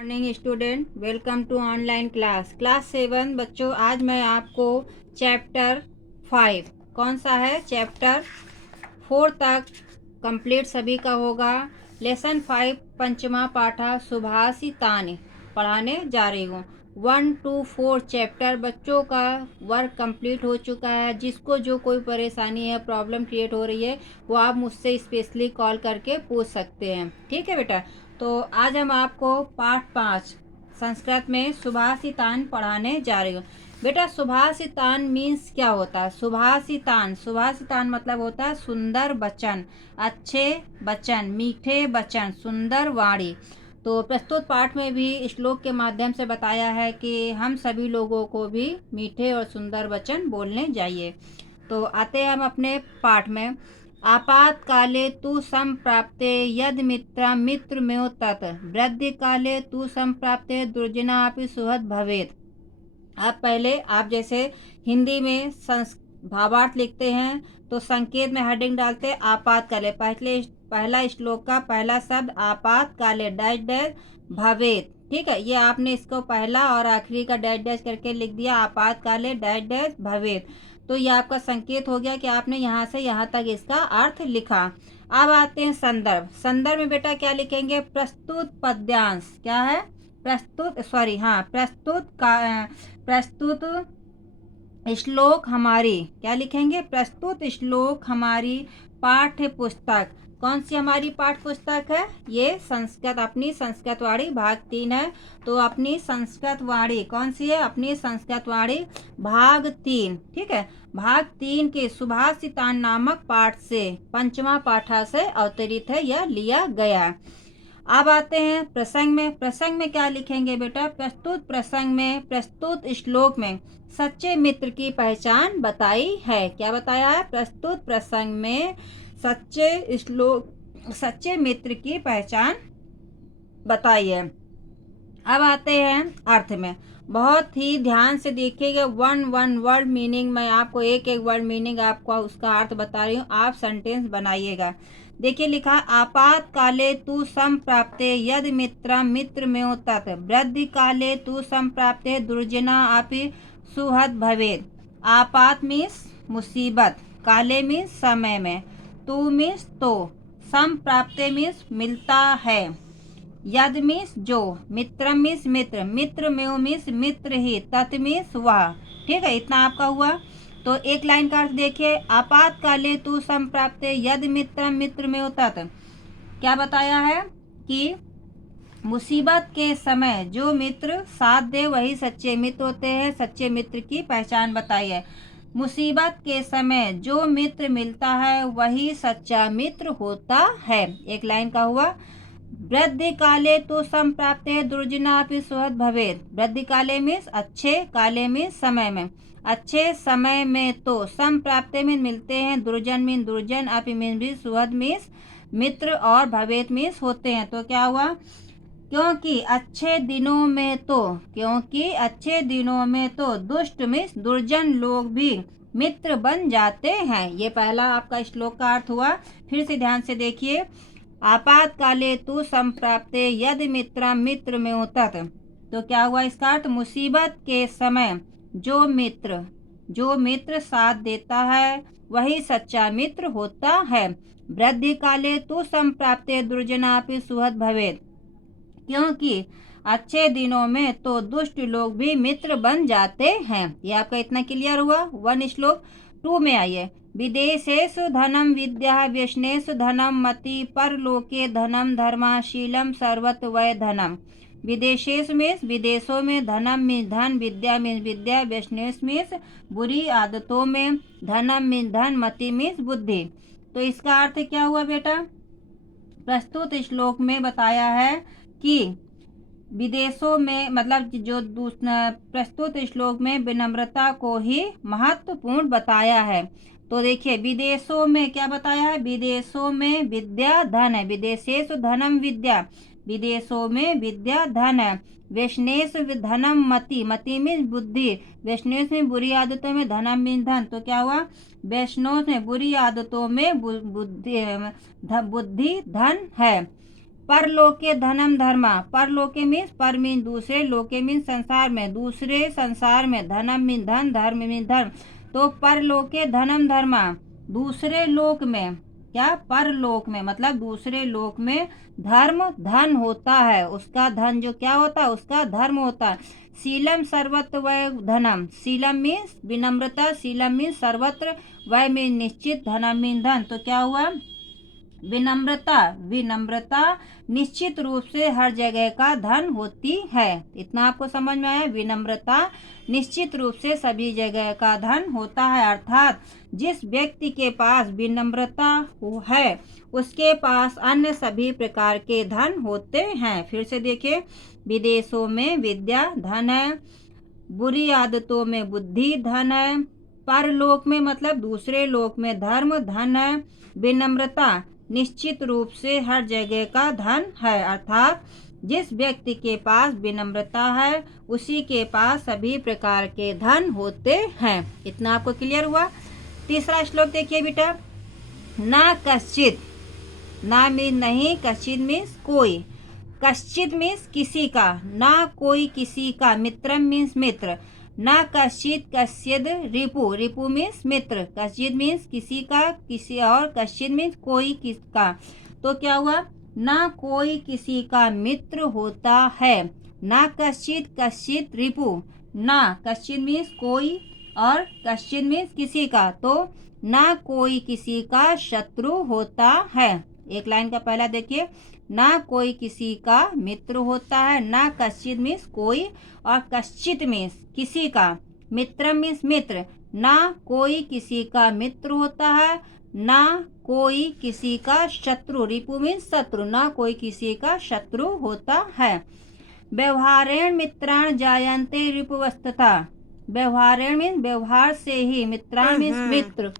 Morning student, welcome to online class 7। बच्चों, आज मैं आपको चैप्टर 5 कौन सा है, चैप्टर 4 तक कंप्लीट सभी का होगा। लेसन 5 पंचमा पाठा सुभाषितानि पढ़ाने जा रही हूँ। 1 to 4 चैप्टर बच्चों का वर्क कंप्लीट हो चुका है। जिसको जो कोई परेशानी है, प्रॉब्लम क्रिएट हो रही है, वो आप मुझसे स्पेशली कॉल करके पूछ सकते हैं। ठीक है बेटा। तो आज हम आपको पाठ 5 संस्कृत में सुभाषितान पढ़ाने जा रही हूँ। बेटा, सुभाषितान मीन्स क्या होता है? सुभाषितान मतलब होता है सुंदर वचन, अच्छे वचन, मीठे वचन, सुंदर वाणी। तो प्रस्तुत पाठ में भी श्लोक के माध्यम से बताया है कि हम सभी लोगों को भी मीठे और सुंदर वचन बोलने चाहिए। तो आते हैं हम अपने पाठ में। आपातकाले तु संप्राप्ते यद मित्रं मित्रमेव तत् वृद्धिकाले तु संप्राप्ते दुर्जनापि सुहृद भवेत्। आप जैसे हिंदी में भावार्थ लिखते हैं तो संकेत में हेडिंग डालते आपातकाले। पहला श्लोक का पहला शब्द आपातकाले डैश डैश भवेत्। ठीक है, ये आपने इसको पहला और आखिरी का डैश डैश करके लिख दिया, आपातकाले डैश डैश भवेत्। तो ये आपका संकेत हो गया कि आपने यहाँ से यहाँ तक इसका अर्थ लिखा। अब आते हैं संदर्भ में बेटा क्या लिखेंगे? प्रस्तुत पद्यांश। क्या है? प्रस्तुत श्लोक हमारी, क्या लिखेंगे? प्रस्तुत श्लोक हमारी पाठ्य पुस्तक। कौन सी हमारी पाठ्य पुस्तक है? ये संस्कृत, अपनी संस्कृत वाणी भाग 3 है। तो अपनी संस्कृत वाणी कौन सी है? अपनी संस्कृत वाणी भाग 3। ठीक है, भाग 3 के सुभाषितान नामक पाठ से पंचमा पाठा से अवतरित है, यह लिया गया है। अब आते हैं प्रसंग में क्या लिखेंगे बेटा? प्रस्तुत श्लोक में सच्चे मित्र की पहचान बताई है। क्या बताया है? प्रस्तुत प्रसंग में सच्चे मित्र की पहचान बताई है। अब आते हैं अर्थ में। बहुत ही ध्यान से देखिएगा। वन वर्ड मीनिंग, मैं आपको एक वर्ड मीनिंग आपको उसका अर्थ बता रही हूँ, आप सेंटेंस बनाइएगा। देखिए लिखा, आपातकाले तु संप्राप्ते यद मित्रं मित्रमेव तत् वृद्धि काले तु संप्राप्ते दुर्जना अपि सुहृद भवेत्। आपात मीन्स मुसीबत, काले मीन्स समय में, तु मीन्स तो, संप्राप्ते मीन्स मिलता है, यद मीन्स जो, मित्र मीन्स मित्र, मित्र में मीन्स मित्र ही, तत् मीन्स वह। ठीक है, इतना आपका हुआ। तो एक लाइन का अर्थ देखिए, आपातकाले तु संप्राप्ते यद मित्रं मित्रमेव तत्। क्या बताया है कि मुसीबत के समय जो मित्र साथ दे वही सच्चे मित्र होते हैं। सच्चे मित्र की पहचान बताई है। मुसीबत के समय जो मित्र मिलता है वही सच्चा मित्र होता है। एक लाइन का हुआ। वृद्धि काले तो संप्राप्ते दुर्जनापि सुहृद भवेत्। वृद्धि काले मीन्स अच्छे, काले मीन्स समय में, अच्छे समय में तो, संप्राप्ते में मिलते हैं, दुर्जन मीन दुर्जन, अपि मीन भी, सुहृद मीन्स मित्र, और भवेत् मीन्स होते हैं। तो क्या हुआ? क्योंकि अच्छे दिनों में तो दुष्ट मीन्स दुर्जन लोग भी मित्र बन जाते हैं। ये पहला आपका श्लोक का अर्थ हुआ। फिर से ध्यान से देखिए, आपातकाले तु संप्राप्ते यदि मित्रं मित्रमेव तत्। तो क्या हुआ इसका अर्थ? मुसीबत के समय जो मित्र साथ देता है वही सच्चा मित्र होता है। वृद्धि काले तु संप्राप्ते दुर्जनापि सुहृद भवेत्। क्योंकि अच्छे दिनों में तो दुष्ट लोग भी मित्र बन जाते हैं। ये आपका इतना क्लियर हुआ। 1 श्लोक 2 में आइए। विदेशेषु धनम विद्या व्यसनेषु धनम मति परलोके धनम धर्माशीलम सर्वत्र वै धनम। विदेशेषु मीन्स विदेशों में, धनम मीन्स धन, विद्या मीन्स विद्या, व्यसनेषु मीन्स बुरी आदतों में, धनम मीन्स धन, मति मीन्स बुद्धि। तो इसका अर्थ क्या हुआ बेटा? प्रस्तुत श्लोक में बताया है कि विदेशों में, मतलब जो प्रस्तुत श्लोक में विनम्रता को ही महत्वपूर्ण बताया है। तो देखिए, विदेशों में क्या बताया है? विदेशों में विद्या धन है। विदेशेषु धनम विद्या, विदेशों में विद्या धन है। व्यसनेषु धनम मति, मति में बुद्धि, व्यसनेषु में बुरी आदतों में, धनम में धन। तो क्या हुआ? वैष्णव में बुरी आदतों में बुद्धि धन है। परलोके धनम धर्मा, परलोके मीन्स पर मीन दूसरे, लोके मीन संसार में, दूसरे संसार में, धनम मीन धन, धर्म मीन धर्म। तो परलोके धनम धर्मा, दूसरे लोक में, क्या परलोक में मतलब दूसरे लोक में धर्म धन होता है, उसका धन जो क्या होता है उसका धर्म होता है। शीलम सर्वत्र वै धनम, शीलम मीन्स विनम्रता, शीलम मीन्स सर्वत्र, वै मीन निश्चित, धनम मीन धन। तो क्या हुआ विनम्रता, विनम्रता निश्चित रूप से हर जगह का धन होती है। इतना आपको समझ में आया, विनम्रता निश्चित रूप से सभी जगह का धन होता है, अर्थात जिस व्यक्ति के पास विनम्रता है उसके पास अन्य सभी प्रकार के धन होते हैं। फिर से देखिए, विदेशों में विद्या धन है, बुरी आदतों में बुद्धि धन है, परलोक में मतलब दूसरे लोक में धर्म धन है, विनम्रता निश्चित रूप से हर जगह का धन है, अर्थात जिस व्यक्ति के पास विनम्रता है उसी के पास सभी प्रकार के धन होते हैं। इतना आपको क्लियर हुआ। तीसरा श्लोक देखिए बेटा, ना कश्चित, ना मीन नहीं, कश्चित मीन्स कोई, कश्चित मीन्स किसी का, ना कोई किसी का, मित्रम मीन्स मित्र, ना कश्चित कश्चिद रिपु, रिपु मीन्स मित्र, कश्चित मीन्स किसी का किसी और, कश्चित मीन्स कोई किसका। तो क्या हुआ, ना कोई किसी का मित्र होता है, ना कश्चित कश्चित रिपु, ना कश्चित मीन्स कोई और कश्चित मीन्स किसी का, तो ना कोई किसी का शत्रु होता है। एक लाइन का पहला देखिए, ना कोई किसी का मित्र होता है, ना कश्चित मीन्स कोई और कश्चित मीन्स किसी का, मित्र मीन्स मित्र, ना कोई किसी का मित्र होता है, ना कोई किसी का शत्रु, रिपु मीन्स शत्रु, ना कोई किसी का शत्रु होता है। व्यवहारेण मित्राण जायन्ते रिपुवस्तथा, व्यवहारेण मीन्स व्यवहार से ही, मित्राण मीन्स मित्र,